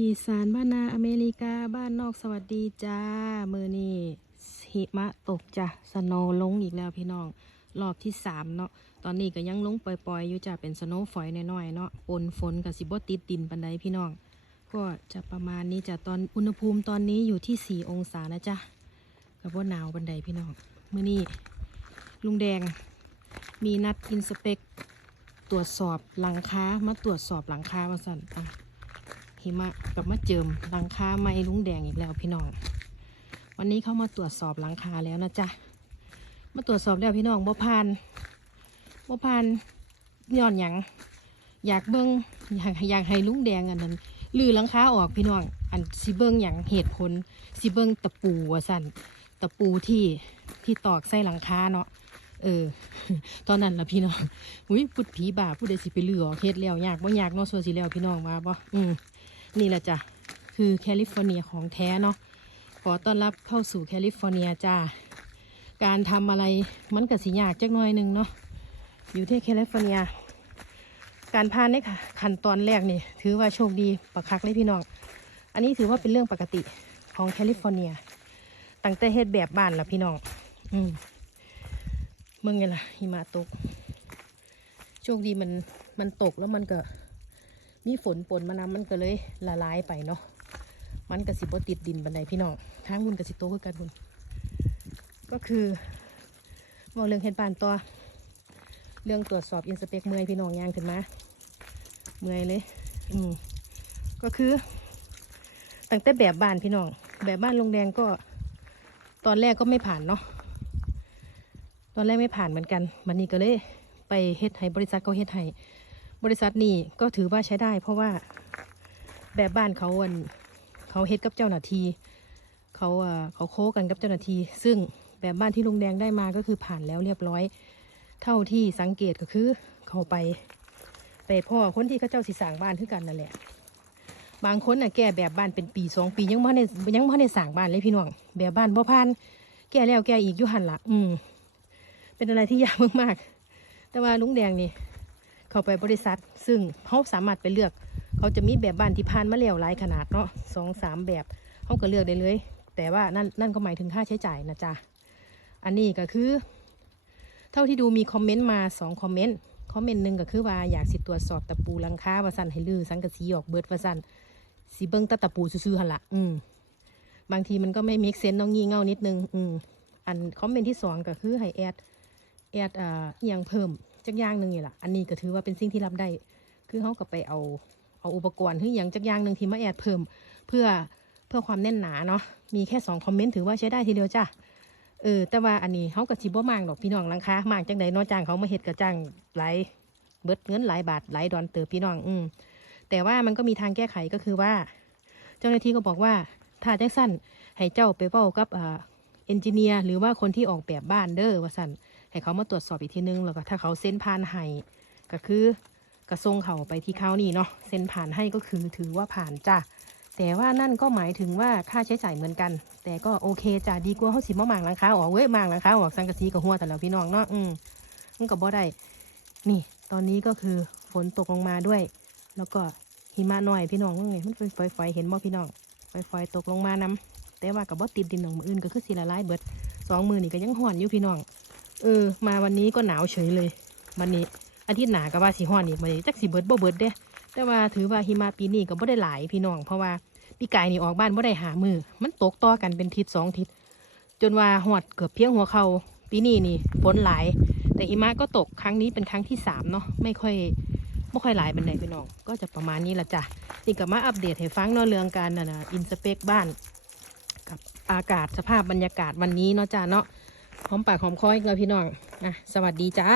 อีสานบ้านนาอเมริกาบ้านนอกสวัสดีจ้า มือนี่หิมะตกจ้ะสโนว์ลงอีกแล้วพี่น้อง รอบที่สามเนาะตอนนี้ก็ยังลงปล่อยๆอยู่จ้ะเป็นสโนว์ฝอยน้อยๆเนาะปนฝนกับสิบติดดินปันใดพี่น้อง ก็จะประมาณนี้จ้ะตอนอุณหภูมิตอนนี้อยู่ที่สี่องศานะจ๊ะกับว่าหนาวปันใดพี่น้องมือนี่ลุงแดงมีนัดอินสเปกตรวจสอบหลังคามาตรวจสอบหลังคาว่าสั่นอะ หิมะกับมาเจิมหลังคาไม้ลุงแดงอีกแล้วพี่น้อง วันนี้เขามาตรวจสอบหลังคาแล้วนะจ๊ะ มาตรวจสอบแล้วพี่น้องบ่ผ่านบ่ผ่านย้อนหยังอยากเบิ้งอยากอยากให้ลุงแดงอันนั้นลือหลังคาออกพี่น้อง อันสิเบิ้งหยังเหตุผลสิเบิ้งตะปูว่าสั่นตะปูที่ที่ตอกใส่หลังคาเนาะเออ ตอนนั้นละพี่น้อง อุ้ยพุดผีบาผู้ใดสิไปลือออกเฮ็ดแล้วยากบ่ยากเนาะส่วนสิแล้วพี่น้องมาบ่อืม นี่แหละจ้ะ คือแคลิฟอร์เนียของแท้เนาะ ขอต้อนรับเข้าสู่แคลิฟอร์เนียจ้า การทำอะไรมันก็สิยากจักหน่อยหนึงเนาะ อยู่ที่แคลิฟอร์เนีย การผ่านในขั้นตอนแรกนี่ ถือว่าโชคดีประคักเลยพี่น้อง อันนี้ถือว่าเป็นเรื่องปกติของแคลิฟอร์เนีย ตั้งแต่เฮ็ดแบบบ้านละพี่น้อง อืมเมืองไงล่ะหิมะตก โชคดีมันมันตกแล้วมันก็ มีฝนปนมานำมันก็เลยละลายไปเนาะมันกระสิบติดดินบันไดพี่น้องทางคุณกระสิโตคือกันคุณก็คือบอกเรื่องเฮ็ดบานต่อเรื่องตรวจสอบอินสเปกเมื่อยพี่น้องย่างขึ้นมาเมื่อยเลย อืมก็คือ ตั้งแต่แบบบ้านพี่น้อง แบบบ้านลงแดงก็ ตอนแรกก็ไม่ผ่านเนาะตอนแรกไม่ผ่านเหมือนกันมันนี่ก็เลยไปเฮ็ดให้บริษัทเขาเฮ็ดให้ บริษัทนี้ก็ถือว่าใช้ได้ เพราะว่าแบบบ้านเขาอันเขาเฮ็ดกับเจ้าหน้าที่เขาเขาโคกันกับเจ้าหน้าที่ซึ่งแบบบ้านที่ลุงแดงได้มาก็คือผ่านแล้วเรียบร้อย เท่าที่สังเกตก็คือเขาไป ไปพ่อคนที่เขาเจ้าสิสร้างบ้านคือกันนั่นแหละ บางคนน่ะแก้แบบบ้านเป็นปีสองปียังไม่ได้ยังไม่ได้สร้างบ้านเลยพี่น้องแบบบ้านบ่ผ่านแก้แล้วแก้อีกอยู่หันละอืมเป็นอะไรที่ยากมากๆ แต่ว่าลุงแดงนี่ เข้าไปบริษัท ซึ่งเขาสามารถไปเลือก เขาจะมีแบบบ้านที่ผ่านมาแล้วหลายขนาดเนาะสองสามแบบเขาก็เลือกได้เลย แต่ว่านั่นนั่นก็หมายถึงค่าใช้จ่ายนะจ๊ะอันนี้ก็คือ เท่าที่ดูมีคอมเมนต์มาสองคอมเมนต์คอมเมนต์หนึ่งก็คือว่าอยากสิตรวจสอบตะปูลังคาวาสันให้ลือสังกะสีออกเบิดวาสันสีเบิ้งตะตะปูซื่อๆหันละอืมบางทีมันก็ไม่มีเซนต้องงี่เง่านิดนึง อืมอันคอมเมนต์ที่สองก็คือให้แอดแอดอ่าอหยังเพิ่ม จักอย่างหนึ่งนี่แหละอันนี้ก็ถือว่าเป็นสิ่งที่รับได้ คือเขาก็ไปเอาเอาอุปกรณ์ที่อย่างจักอย่างหนึ่งที่มาแอดเพิ่ม เพื่อเพื่อความแน่นหนาเนาะมีแค่สองคอมเมนต์ถือว่าใช้ได้ทีเดียวจ้ะเออแต่ว่าอันนี้เขากับชิบ่มางดอกพี่น้องลังคามางจังใดนอจ้างเขามาเฮ็ดกระจ้างหลายเบิดเงินหลายบาทหลายดอนเติบพี่น้องอืมแต่ว่ามันก็มีทางแก้ไขก็คือว่า เจ้าหน้าที่ก็บอกว่าถ้าจังสั้นให้เจ้าไปเว้ากับอ่าเอนจิเนียร์หรือว่าคนที่ออกแบบบ้านเด้อว่าสั่น ให้เขามาตรวจสอบอีกทีนึงแล้วก็ถ้าเขาเซ็นผ่านให้ก็คือกระทรงเขาไปที่เขานี่เนาะเซ็นผ่านให้ก็คือถือว่าผ่านจ้ะแต่ว่านั่นก็หมายถึงว่าค่าใช้จ่ายเหมือนกัน แต่ก็โอเคจ้ะดีกว่าเขาสิมาหมางหลังคาออกเว้ยหมางหลังคาออกสังกะสีกับหัวแต่แล้วพี่น้องเนาะอืมมันก็บ่ได้นี่ ตอนนี้ก็คือฝนตกลงมาด้วย แล้วก็หิมะหน่อยพี่น้องว่าไงมันเป็นฝอยๆเห็นบ่พี่น้องฝอยๆตกลงมานํแต่ว่ากับบ่ติดดินของมืออื่นก็คือสีละลายเบิดสองมือนี่ก็ยังห่อนอยู่พี่น้อง เออ มาวันนี้ก็หนาวเฉยเลยวันนี้ อาทิตย์หนาก็ว่าสีห้อนอีกวันนี้จักสีเบิดบ่เบิดเด้แต่ว่าถือว่าหิมะปีนี้ก็บ่ได้หลายพี่น้อง เพราะว่าปีกายนี่ออกบ้านบ่ได้หามือ มันตกต่อกันเป็นทิศสองทิศจนว่าหอดเกือบเพียงหัวเขาปีนี้นี่ฝนหลาย แต่หิมะก็ตกครั้งนี้เป็นครั้งที่สามเนาะไม่ค่อยไม่ค่อยหลายเป็นไดพี่น้องก็จะประมาณนี้ละจ้ะนี่ก็มาอัปเดตให้ฟังเนาะเรื่องการน่ะนะอินสเปกบ้าน กับอากาศสภาพบรรยากาศวันนี้เนาะจ้าเนาะ หอมปากหอมคออีกแล้วพี่น้องอะสวัสดีจ้า